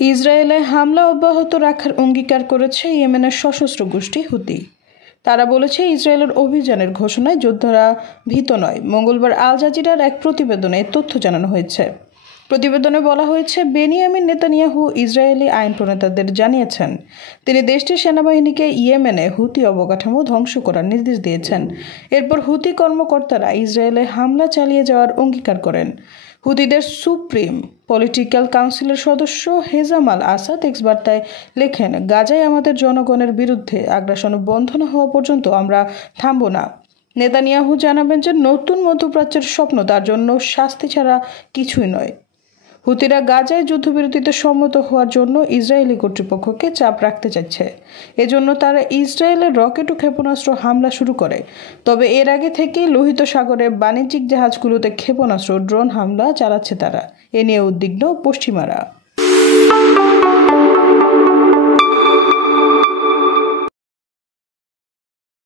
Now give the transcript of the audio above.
ইসরায়েলে হামলা অব্যাহত রাখার অঙ্গীকার করেছে ইয়েমেনের সশস্ত্র গোষ্ঠী হুতি। তারা বলেছে, ইসরায়েলের অভিযানের ঘোষণায় যোদ্ধারা ভীত নয়। মঙ্গলবার আল জাজিরার এক প্রতিবেদনে তথ্য জানানো হয়েছে। প্রতিবেদনে বলা হয়েছে, বেনিয়ামিন নেতানিয়াহু ইসরায়েলি আইন প্রণেতাদের জানিয়েছেন তিনি দেশটির সেনাবাহিনীকে ইয়েমেনে হুতি অবকাঠামো ধ্বংস করার নির্দেশ দিয়েছেন। এরপর হুতি কর্মকর্তারা ইসরায়েলে হামলা চালিয়ে যাওয়ার অঙ্গীকার করেন। হুতিদের সুপ্রিম পলিটিক্যাল কাউন্সিলের সদস্য হেজাম আল আসাদ এক্স বার্তায় লেখেন, গাজায় আমাদের জনগণের বিরুদ্ধে আগ্রাসন বন্ধ না হওয়া পর্যন্ত আমরা থামব না। নেতানিয়াহু জানাবেন যে নতুন মধ্যপ্রাচ্যের স্বপ্ন তার জন্য শাস্তি ছাড়া কিছুই নয়। হুতিরা গাজায় যুদ্ধবিরতিতে সম্মত হওয়ার জন্য ইসরায়েলি কর্তৃপক্ষকে চাপ রাখতে চাইছে। এজন্য তারা ইসরায়েলের রকেট ও ক্ষেপণাস্ত্র হামলা শুরু করে। তবে এর আগে থেকেই লোহিত সাগরে বাণিজ্যিক জাহাজগুলোতে ক্ষেপণাস্ত্র ড্রোন হামলা চালাচ্ছে তারা। এ নিয়ে উদ্বিগ্ন পশ্চিমারা।